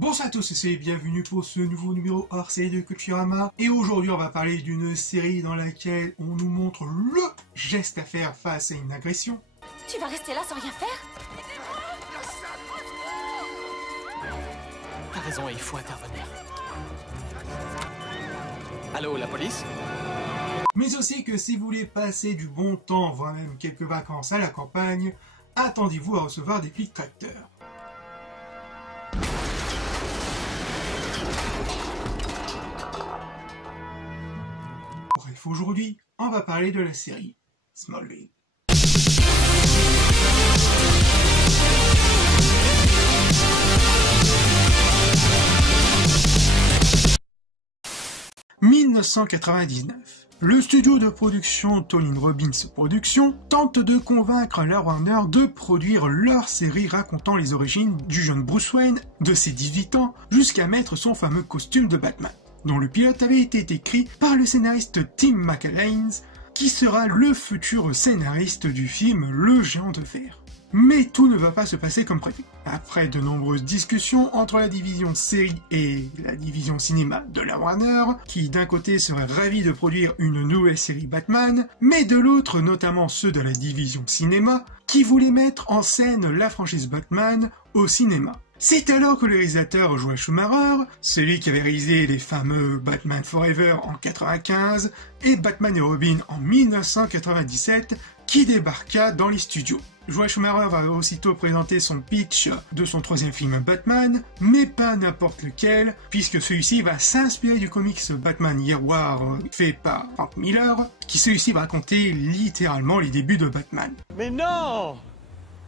Bonsoir à tous et bienvenue pour ce nouveau numéro hors série de Culturama. Et aujourd'hui on va parler d'une série dans laquelle on nous montre le geste à faire face à une agression. Tu vas rester là sans rien faire? T'as raison, il faut intervenir. Allô, la police? Mais aussi que si vous voulez passer du bon temps, voire même quelques vacances à la campagne, attendez-vous à recevoir des clics tracteurs. Bref, aujourd'hui, on va parler de la série Smallville. « 1999. Le studio de production Tollin Robbins Productions tente de convaincre la Warner de produire leur série racontant les origines du jeune Bruce Wayne, de ses 18 ans, jusqu'à mettre son fameux costume de Batman, dont le pilote avait été écrit par le scénariste Tim McAlhaine, qui sera le futur scénariste du film Le Géant de Fer. Mais tout ne va pas se passer comme prévu. Après de nombreuses discussions entre la division série et la division cinéma de la Warner, qui d'un côté serait ravis de produire une nouvelle série Batman, mais de l'autre notamment ceux de la division cinéma, qui voulaient mettre en scène la franchise Batman au cinéma. C'est alors que le réalisateur Joel Schumacher, celui qui avait réalisé les fameux Batman Forever en 1995 et Batman et Robin en 1997, qui débarqua dans les studios. Joel Schumacher va aussitôt présenter son pitch de son troisième film Batman, mais pas n'importe lequel, puisque celui-ci va s'inspirer du comics Batman Year War fait par Frank Miller, qui celui-ci va raconter littéralement les débuts de Batman. Mais non!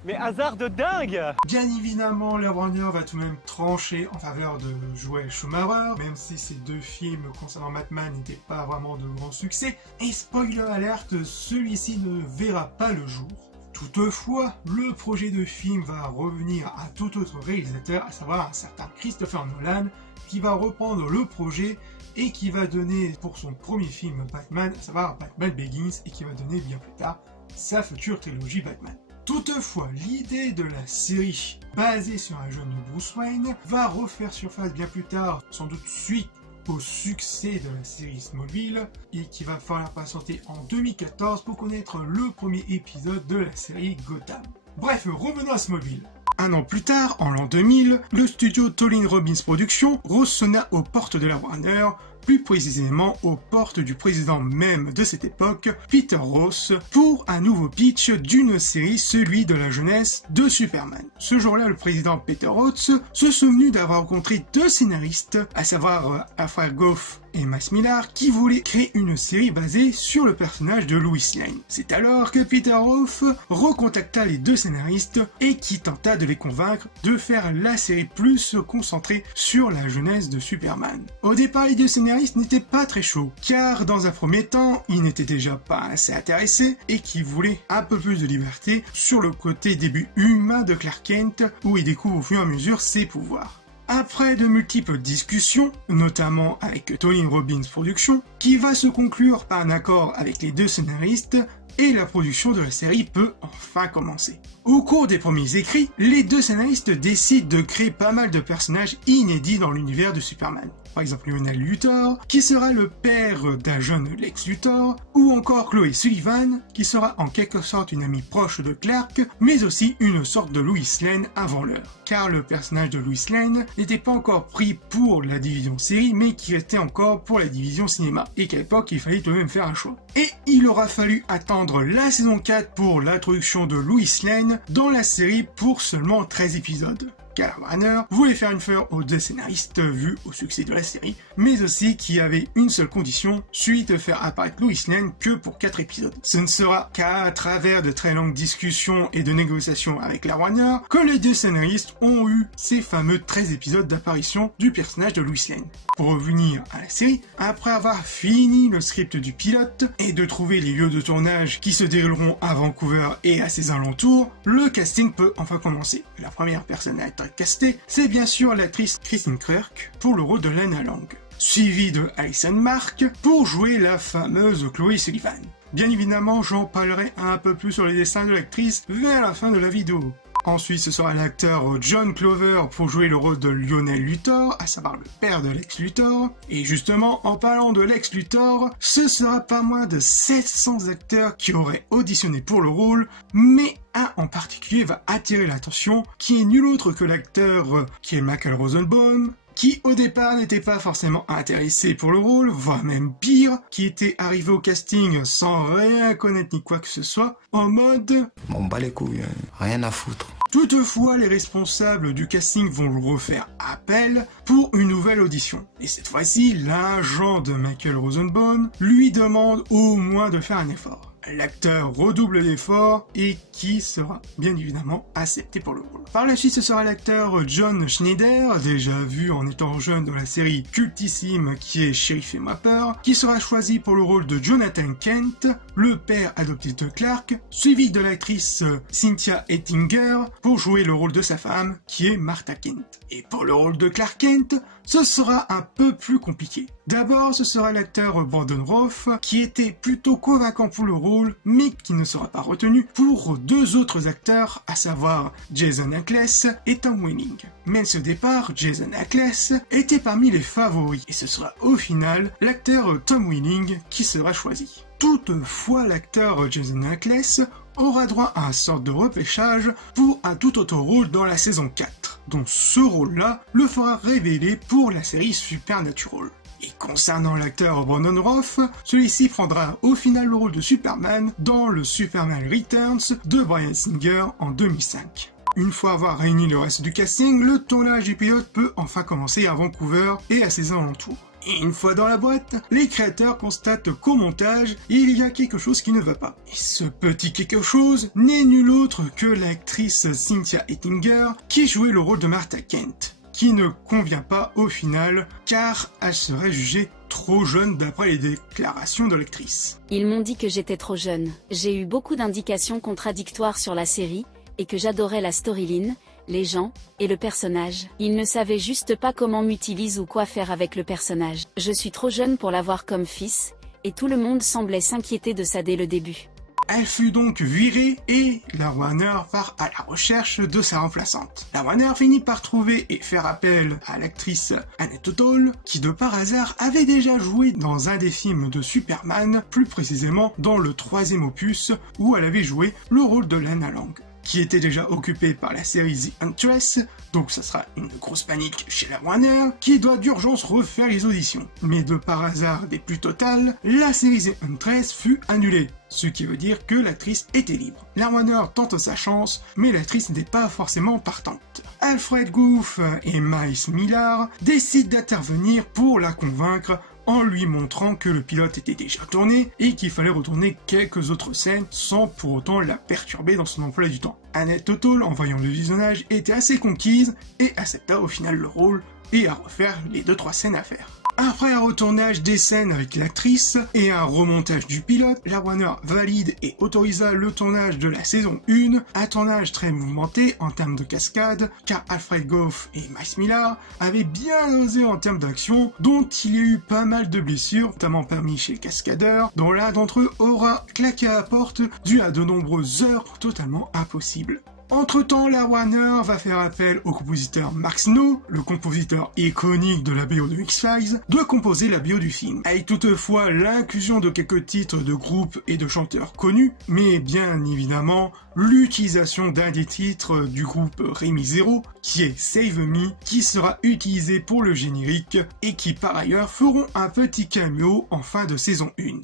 Mais hasard de dingue! Bien évidemment, la Warner va tout de même trancher en faveur de Joel Schumacher, même si ces deux films concernant Batman n'étaient pas vraiment de grands succès, et spoiler alerte, celui-ci ne verra pas le jour. Toutefois, le projet de film va revenir à tout autre réalisateur, à savoir un certain Christopher Nolan, qui va reprendre le projet et qui va donner pour son premier film Batman, à savoir Batman Begins, et qui va donner bien plus tard sa future trilogie Batman. Toutefois, l'idée de la série, basée sur un jeune Bruce Wayne, va refaire surface bien plus tard, sans doute suite au succès de la série Smallville, et qui va falloir patienter en 2014 pour connaître le premier épisode de la série Gotham. Bref, revenons à Smallville. Un an plus tard, en l'an 2000, le studio Tollin Robbins Productions ressonna aux portes de la Warner, plus précisément aux portes du président même de cette époque, Peter Ross, pour un nouveau pitch d'une série, celui de la jeunesse de Superman. Ce jour-là, le président Peter Ross se souvenu d'avoir rencontré deux scénaristes, à savoir Alfred Gough et Max Millar, qui voulaient créer une série basée sur le personnage de Lois Lane. C'est alors que Peter Ross recontacta les deux scénaristes et qui tenta de les convaincre de faire la série plus concentrée sur la jeunesse de Superman. Au départ, les deux scénaristes n'étaient pas très chauds, car dans un premier temps, ils n'étaient déjà pas assez intéressés et qui voulaient un peu plus de liberté sur le côté début humain de Clark Kent, où il découvre au fur et à mesure ses pouvoirs. Après de multiples discussions, notamment avec Tollin Robbins Productions, qui va se conclure par un accord avec les deux scénaristes, et la production de la série peut enfin commencer. Au cours des premiers écrits, les deux scénaristes décident de créer pas mal de personnages inédits dans l'univers de Superman. Par exemple Lionel Luthor, qui sera le père d'un jeune Lex Luthor, ou encore Chloé Sullivan, qui sera en quelque sorte une amie proche de Clark, mais aussi une sorte de Lois Lane avant l'heure. Car le personnage de Lois Lane n'était pas encore pris pour la division série, mais qui restait encore pour la division cinéma, et qu'à l'époque il fallait tout de même faire un choix. Et il aura fallu attendre la saison 4 pour l'introduction de Lois Lane dans la série pour seulement 13 épisodes. Car Warner voulait faire une fleur aux deux scénaristes vu au succès de la série, mais aussi qui avait une seule condition, celui de faire apparaître Lois Lane que pour 4 épisodes. Ce ne sera qu'à travers de très longues discussions et de négociations avec la Warner que les deux scénaristes ont eu ces fameux 13 épisodes d'apparition du personnage de Lois Lane. Pour revenir à la série, après avoir fini le script du pilote et de trouver les lieux de tournage qui se dérouleront à Vancouver et à ses alentours, le casting peut enfin commencer. La première personne à être castée, c'est bien sûr l'actrice Kristen Kirk pour le rôle de Lana Lang, suivie de Alison Mark pour jouer la fameuse Chloé Sullivan. Bien évidemment, j'en parlerai un peu plus sur les dessins de l'actrice vers la fin de la vidéo. Ensuite, ce sera l'acteur John Clover pour jouer le rôle de Lionel Luthor, à savoir le père de Lex Luthor. Et justement, en parlant de Lex Luthor, ce sera pas moins de 700 acteurs qui auraient auditionné pour le rôle, mais un en particulier va attirer l'attention, qui est nul autre que l'acteur qui est Michael Rosenbaum, qui au départ n'était pas forcément intéressé pour le rôle, voire même pire, qui était arrivé au casting sans rien connaître ni quoi que ce soit, en mode M'en bat les couilles, rien à foutre. Toutefois, les responsables du casting vont lui refaire appel pour une nouvelle audition. Et cette fois-ci, l'agent de Michael Rosenbaum lui demande au moins de faire un effort. L'acteur redouble l'effort et qui sera bien évidemment accepté pour le rôle. Par la suite, ce sera l'acteur John Schneider, déjà vu en étant jeune dans la série cultissime qui est Sheriff et Fais-moi peur, qui sera choisi pour le rôle de Jonathan Kent, le père adoptif de Clark, suivi de l'actrice Cynthia Ettinger pour jouer le rôle de sa femme qui est Martha Kent. Et pour le rôle de Clark Kent, ce sera un peu plus compliqué. D'abord, ce sera l'acteur Brandon Routh, qui était plutôt convaincant pour le rôle, mais qui ne sera pas retenu pour deux autres acteurs, à savoir Jason Ackles et Tom Welling. Mais ce départ, Jason Ackles était parmi les favoris, et ce sera au final l'acteur Tom Welling qui sera choisi. Toutefois, l'acteur Jason Ackles aura droit à un sorte de repêchage pour un tout autre rôle dans la saison 4, dont ce rôle-là le fera révéler pour la série Supernatural. Et concernant l'acteur Brandon Routh, celui-ci prendra au final le rôle de Superman dans le Superman Returns de Bryan Singer en 2005. Une fois avoir réuni le reste du casting, le tournage du pilote peut enfin commencer à Vancouver et à ses alentours. Et une fois dans la boîte, les créateurs constatent qu'au montage, il y a quelque chose qui ne va pas. Et ce petit quelque chose n'est nul autre que l'actrice Cynthia Ettinger qui jouait le rôle de Martha Kent, qui ne convient pas au final car elle serait jugée trop jeune d'après les déclarations de l'actrice. Ils m'ont dit que j'étais trop jeune. J'ai eu beaucoup d'indications contradictoires sur la série, et que j'adorais la storyline, les gens, et le personnage. Ils ne savaient juste pas comment m'utiliser ou quoi faire avec le personnage. Je suis trop jeune pour l'avoir comme fils, et tout le monde semblait s'inquiéter de ça dès le début. Elle fut donc virée et la Warner part à la recherche de sa remplaçante. La Warner finit par trouver et faire appel à l'actrice Annette O'Toole, qui de par hasard avait déjà joué dans un des films de Superman, plus précisément dans le 3e opus, où elle avait joué le rôle de Lana Lang, qui était déjà occupée par la série The Huntress, donc ça sera une grosse panique chez la Warner, qui doit d'urgence refaire les auditions. Mais de par hasard des plus totales, la série The Huntress fut annulée, ce qui veut dire que l'actrice était libre. La Warner tente sa chance, mais l'actrice n'était pas forcément partante. Alfred Goof et Miles Millar décident d'intervenir pour la convaincre, en lui montrant que le pilote était déjà tourné et qu'il fallait retourner quelques autres scènes sans pour autant la perturber dans son emploi du temps. Annette O'Toole, en voyant le visionnage, était assez conquise et accepta au final le rôle et à refaire les 2-3 scènes à faire. Après un retournage des scènes avec l'actrice et un remontage du pilote, la Warner valide et autorisa le tournage de la saison 1, un tournage très mouvementé en termes de cascade, car Alfred Goff et Miles Millar avaient bien osé en termes d'action, dont il y a eu pas mal de blessures, notamment parmi chez les cascadeurs, dont l'un d'entre eux aura claqué à la porte dû à de nombreuses heures totalement impossibles. Entre-temps, la Warner va faire appel au compositeur Mark Snow, le compositeur iconique de la BO de X-Files, de composer la BO du film, avec toutefois l'inclusion de quelques titres de groupes et de chanteurs connus, mais bien évidemment l'utilisation d'un des titres du groupe Rémi Zero, qui est Save Me, qui sera utilisé pour le générique et qui par ailleurs feront un petit cameo en fin de saison 1.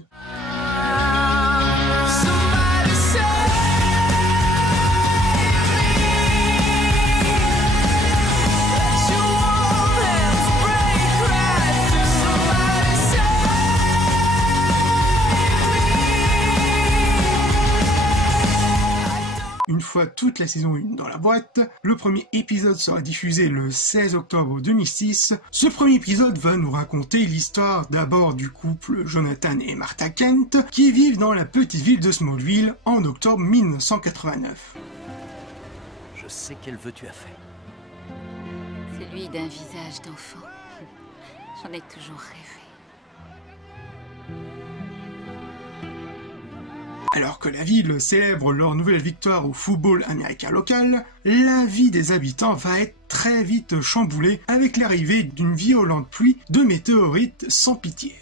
Une fois toute la saison 1 dans la boîte, le premier épisode sera diffusé le 16 octobre 2006. Ce premier épisode va nous raconter l'histoire d'abord du couple Jonathan et Martha Kent qui vivent dans la petite ville de Smallville en octobre 1989. Je sais quel vœu tu as fait. Celui d'un visage d'enfant. J'en ai toujours rêvé. Alors que la ville célèbre leur nouvelle victoire au football américain local, la vie des habitants va être très vite chamboulée avec l'arrivée d'une violente pluie de météorites sans pitié.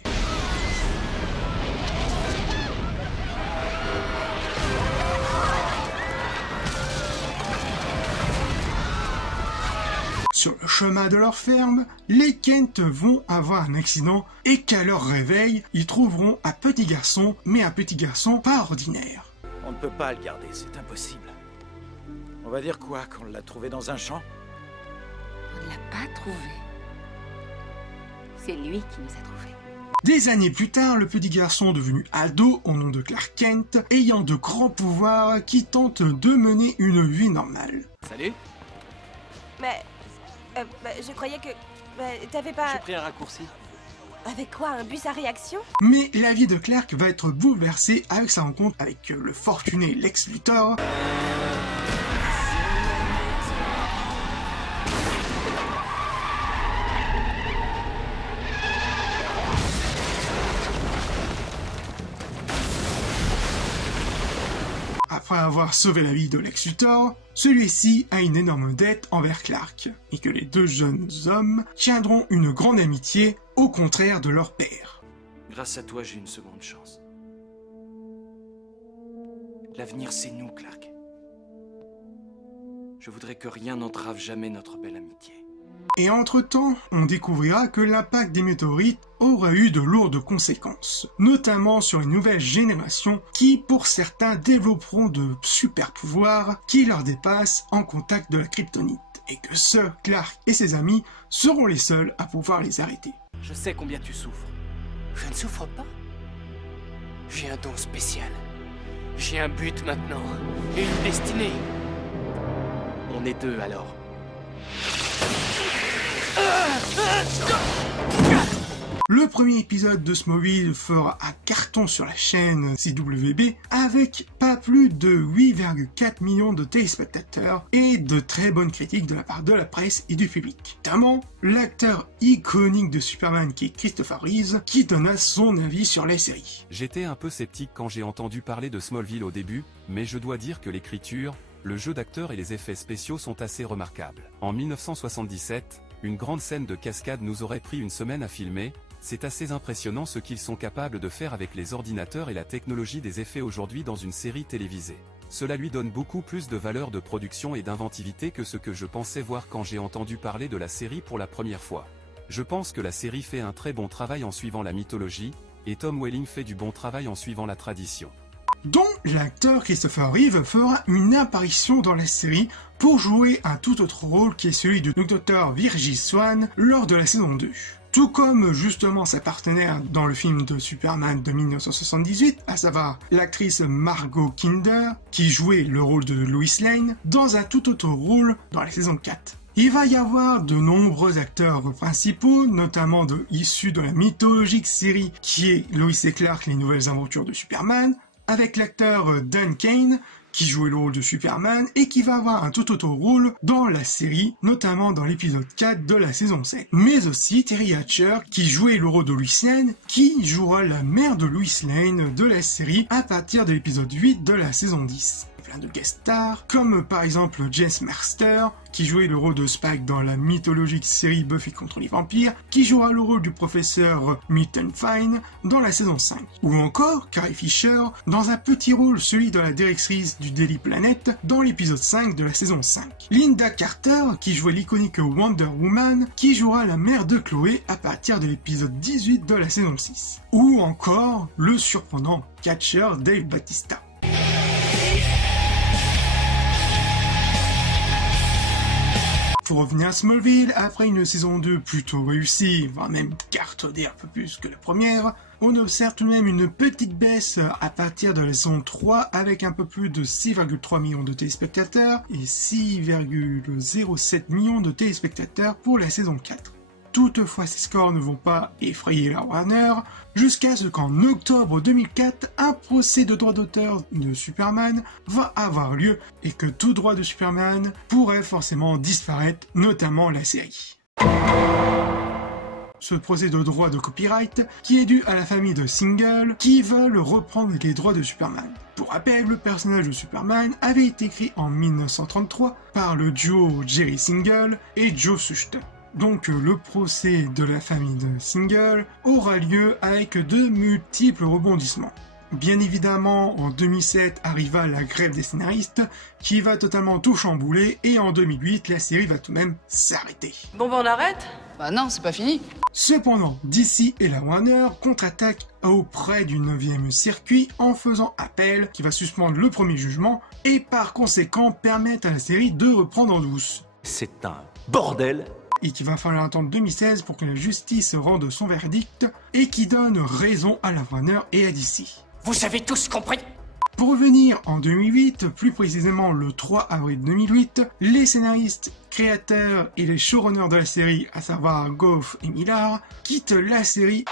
Sur le chemin de leur ferme, les Kent vont avoir un accident et qu'à leur réveil, ils trouveront un petit garçon, mais un petit garçon pas ordinaire. On ne peut pas le garder, c'est impossible. On va dire quoi, qu'on l'a trouvé dans un champ? On ne l'a pas trouvé. C'est lui qui nous a trouvés. Des années plus tard, le petit garçon devenu ado au nom de Clark Kent, ayant de grands pouvoirs, qui tente de mener une vie normale. Salut. Mais... je croyais que... t'avais pas... J'ai pris un raccourci. Avec quoi, un bus à réaction? Mais la vie de Clark va être bouleversée avec sa rencontre avec le fortuné Lex Luthor, après avoir sauvé la vie de Lex Luthor, celui-ci a une énorme dette envers Clark, et que les deux jeunes hommes tiendront une grande amitié, au contraire de leur père. Grâce à toi, j'ai une seconde chance. L'avenir, c'est nous, Clark. Je voudrais que rien n'entrave jamais notre belle amitié. Et entre-temps, on découvrira que l'impact des météorites aura eu de lourdes conséquences, notamment sur une nouvelle génération qui, pour certains, développeront de super pouvoirs qui leur dépassent en contact de la kryptonite, et que Sir Clark et ses amis seront les seuls à pouvoir les arrêter. Je sais combien tu souffres. Je ne souffre pas. J'ai un don spécial. J'ai un but maintenant, et une destinée. On est deux alors. Le premier épisode de Smallville fera un carton sur la chaîne CWB avec pas plus de 8,4 millions de téléspectateurs et de très bonnes critiques de la part de la presse et du public. Notamment, l'acteur iconique de Superman qui est Christopher Reeve qui donna son avis sur la série. J'étais un peu sceptique quand j'ai entendu parler de Smallville au début, mais je dois dire que l'écriture, le jeu d'acteurs et les effets spéciaux sont assez remarquables. En 1977, une grande scène de cascade nous aurait pris une semaine à filmer. C'est assez impressionnant ce qu'ils sont capables de faire avec les ordinateurs et la technologie des effets aujourd'hui dans une série télévisée. Cela lui donne beaucoup plus de valeur de production et d'inventivité que ce que je pensais voir quand j'ai entendu parler de la série pour la première fois. Je pense que la série fait un très bon travail en suivant la mythologie, et Tom Welling fait du bon travail en suivant la tradition. Dont l'acteur Christopher Reeve fera une apparition dans la série pour jouer un tout autre rôle qui est celui du Dr Virgil Swan lors de la saison 2. Tout comme justement sa partenaire dans le film de Superman de 1978, à savoir l'actrice Margot Kidder, qui jouait le rôle de Lois Lane dans un tout autre rôle dans la saison 4. Il va y avoir de nombreux acteurs principaux, notamment issus de la mythologique série qui est Lois et Clark, les nouvelles aventures de Superman, avec l'acteur Dan Kane, qui jouait le rôle de Superman et qui va avoir un tout autre rôle dans la série, notamment dans l'épisode 4 de la saison 7. Mais aussi Terry Hatcher, qui jouait le rôle de Lois Lane, qui jouera la mère de Lois Lane de la série à partir de l'épisode 8 de la saison 10. Plein de guest stars, comme par exemple Jess Master, qui jouait le rôle de Spike dans la mythologique série Buffy contre les vampires, qui jouera le rôle du professeur Milton Fine dans la saison 5. Ou encore Carrie Fisher dans un petit rôle, celui de la directrice du Daily Planet dans l'épisode 5 de la saison 5. Linda Carter, qui jouait l'iconique Wonder Woman, qui jouera la mère de Chloé à partir de l'épisode 18 de la saison 6. Ou encore le surprenant catcher Dave Bautista. Pour revenir à Smallville, après une saison 2 plutôt réussie, voire même cartonnée un peu plus que la première, on observe tout de même une petite baisse à partir de la saison 3 avec un peu plus de 6,3 millions de téléspectateurs et 6,07 millions de téléspectateurs pour la saison 4. Toutefois, ces scores ne vont pas effrayer la Warner, jusqu'à ce qu'en octobre 2004, un procès de droit d'auteur de Superman va avoir lieu et que tout droit de Superman pourrait forcément disparaître, notamment la série. Ce procès de droit de copyright qui est dû à la famille de Singer qui veulent reprendre les droits de Superman. Pour rappel, le personnage de Superman avait été créé en 1933 par le duo Jerry Singer et Joe Shuster. Donc le procès de la famille de Singer aura lieu avec de multiples rebondissements. Bien évidemment, en 2007 arriva la grève des scénaristes qui va totalement tout chambouler et en 2008, la série va tout de même s'arrêter. Bon on arrête? Bah non, c'est pas fini. Cependant, DC et la Warner contre-attaquent auprès du 9e circuit en faisant appel qui va suspendre le premier jugement et par conséquent permettre à la série de reprendre en douce. C'est un bordel. Et qu'il va falloir attendre 2016 pour que la justice rende son verdict et qui donne raison à la Warner et à DC. Vous avez tous compris? Pour revenir en 2008, plus précisément le 3 avril 2008, les scénaristes, créateurs et les showrunners de la série, à savoir Goff et Millar, quittent la série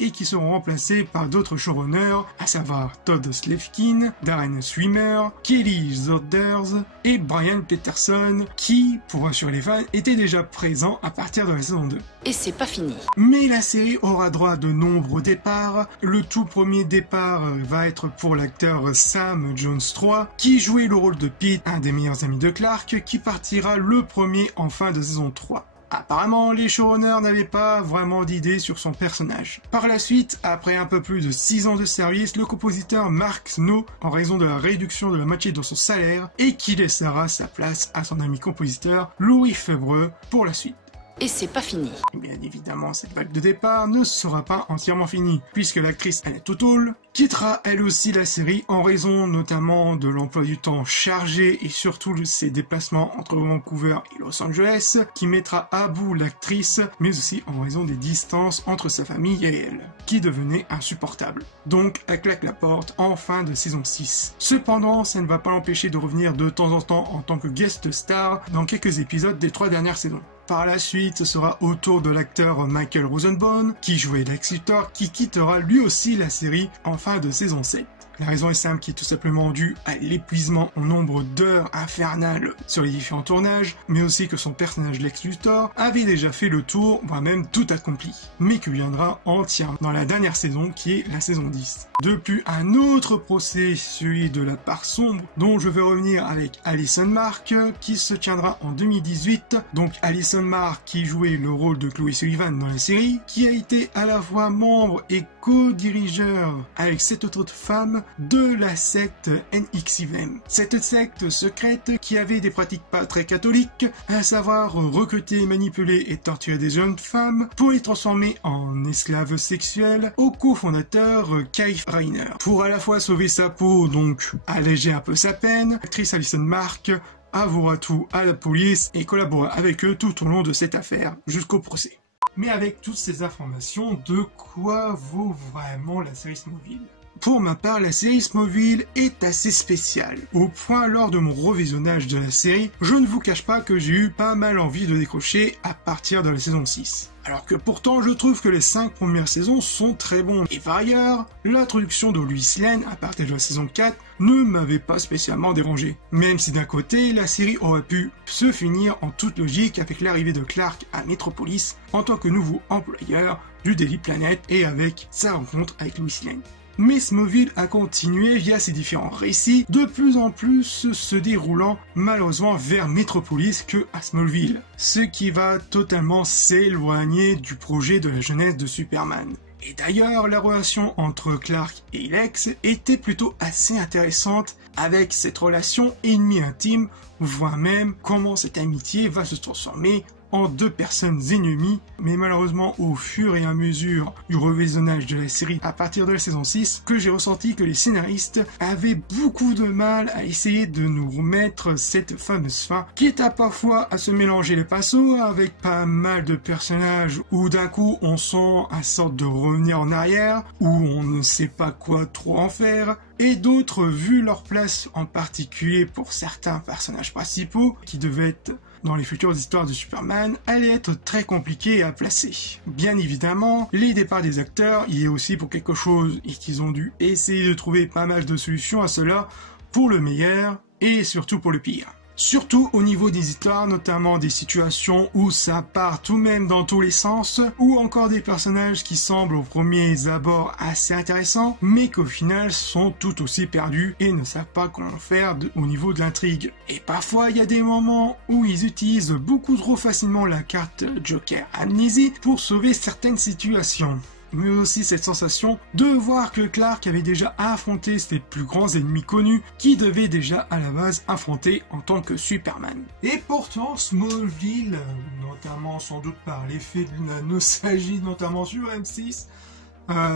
et qui seront remplacés par d'autres showrunners, à savoir Todd Slefkin, Darren Swimmer, Kelly Zorders et Brian Peterson, qui, pour rassurer les fans, étaient déjà présents à partir de la saison 2. Et c'est pas fini. Mais la série aura droit à de nombreux départs. Le tout premier départ va être pour l'acteur Sam Jones III, qui jouait le rôle de Pete, un des meilleurs amis de Clark, qui partira le premier en fin de saison 3. Apparemment, les showrunners n'avaient pas vraiment d'idée sur son personnage. Par la suite, après un peu plus de 6 ans de service, le compositeur Mark Snow, en raison de la réduction de la moitié de son salaire, et qui laissera sa place à son ami compositeur Louis Febreux pour la suite. Et c'est pas fini. Bien évidemment, cette vague de départ ne sera pas entièrement finie, puisque l'actrice Annette O'Toole quittera elle aussi la série en raison notamment de l'emploi du temps chargé et surtout de ses déplacements entre Vancouver et Los Angeles, qui mettra à bout l'actrice, mais aussi en raison des distances entre sa famille et elle, qui devenaient insupportables. Donc, elle claque la porte en fin de saison 6. Cependant, ça ne va pas l'empêcher de revenir de temps en temps en tant que guest star dans quelques épisodes des 3 dernières saisons. Par la suite, ce sera au tour de l'acteur Michael Rosenbaum, qui jouait Lex Luthor, qui quittera lui aussi la série en fin de saison 7. La raison est simple, qui est tout simplement due à l'épuisement en nombre d'heures infernales sur les différents tournages, mais aussi que son personnage Lex Luthor avait déjà fait le tour, voire même tout accompli, mais qui viendra entièrement dans la dernière saison, qui est la saison 10. De plus, un autre procès, celui de la part sombre, dont je vais revenir avec Alison Mark, qui se tiendra en 2018. Donc Alison Mark, qui jouait le rôle de Chloe Sullivan dans la série, qui a été à la fois membre et co-dirigeur avec 7 autres femmes de la secte NXIVM. Cette secte secrète qui avait des pratiques pas très catholiques, à savoir recruter, manipuler et torturer des jeunes femmes pour les transformer en esclaves sexuels au cofondateur Kai Reiner. Pour à la fois sauver sa peau, donc alléger un peu sa peine, l'actrice Alison Mark avouera tout à la police et collaborera avec eux tout au long de cette affaire jusqu'au procès. Mais avec toutes ces informations, de quoi vaut vraiment la série Smallville ? Pour ma part, la série Smallville est assez spéciale. Au point, lors de mon revisionnage de la série, je ne vous cache pas que j'ai eu pas mal envie de décrocher à partir de la saison 6. Alors que pourtant, je trouve que les 5 premières saisons sont très bonnes. Et par ailleurs, l'introduction de Lois Lane à partir de la saison 4 ne m'avait pas spécialement dérangé. Même si d'un côté, la série aurait pu se finir en toute logique avec l'arrivée de Clark à Metropolis en tant que nouveau employeur du Daily Planet et avec sa rencontre avec Lois Lane. Mais Smallville a continué via ses différents récits, de plus en plus se déroulant malheureusement vers Metropolis que à Smallville, ce qui va totalement s'éloigner du projet de la jeunesse de Superman. Et d'ailleurs, la relation entre Clark et Lex était plutôt assez intéressante, avec cette relation ennemie intime, voire même comment cette amitié va se transformer en 2 personnes ennemies, mais malheureusement au fur et à mesure du revisionnage de la série à partir de la saison 6, que j'ai ressenti que les scénaristes avaient beaucoup de mal à essayer de nous remettre cette fameuse fin, quitte à parfois à se mélanger les pinceaux avec pas mal de personnages où d'un coup on sent un sorte de revenir en arrière, où on ne sait pas quoi trop en faire, et d'autres, vu leur place en particulier pour certains personnages principaux, qui devaient être dans les futures histoires de Superman, allait être très compliqué à placer. Bien évidemment, les départs des acteurs y est aussi pour quelque chose et qu'ils ont dû essayer de trouver pas mal de solutions à cela pour le meilleur et surtout pour le pire. Surtout au niveau des histoires, notamment des situations où ça part tout de même dans tous les sens, ou encore des personnages qui semblent aux premiers abords assez intéressants, mais qu'au final sont tout aussi perdus et ne savent pas comment faire au niveau de l'intrigue. Et parfois il y a des moments où ils utilisent beaucoup trop facilement la carte Joker Amnésie pour sauver certaines situations. Mais aussi cette sensation de voir que Clark avait déjà affronté ses plus grands ennemis connus qu'il devait déjà à la base affronter en tant que Superman. Et pourtant Smallville, notamment sans doute par l'effet de la nostalgie, notamment sur M6,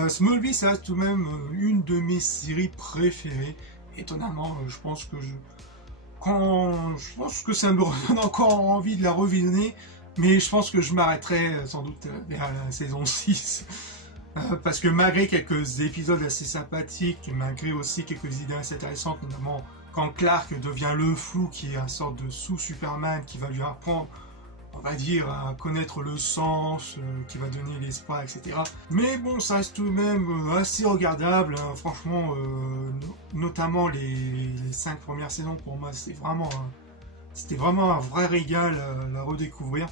Smallville ça reste tout de même une de mes séries préférées. Étonnamment, je pense que ça me redonne encore envie de la revisionner, mais je pense que je m'arrêterai sans doute vers la saison 6. Parce que malgré quelques épisodes assez sympathiques, et malgré aussi quelques idées assez intéressantes, notamment quand Clark devient le Flou, qui est une sorte de sous-Superman, qui va lui apprendre, on va dire, à connaître le sens, qui va donner l'espoir, etc. Mais bon, ça reste tout de même assez regardable, hein. Franchement, notamment les 5 premières saisons, pour moi, c'était vraiment un vrai régal à la redécouvrir.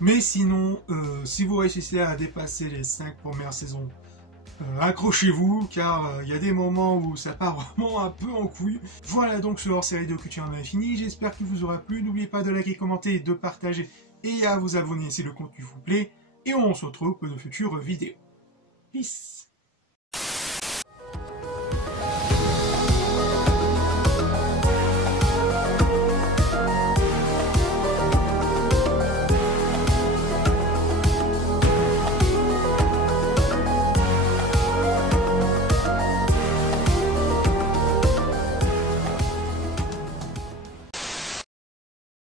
Mais sinon, si vous réussissez à dépasser les 5 premières saisons, accrochez-vous, car il y a des moments où ça part vraiment un peu en couille. Voilà donc ce hors-série de Culture Infinie, j'espère qu'il vous aura plu. N'oubliez pas de liker, commenter, de partager et à vous abonner si le contenu vous plaît. Et on se retrouve pour de futures vidéos. Peace.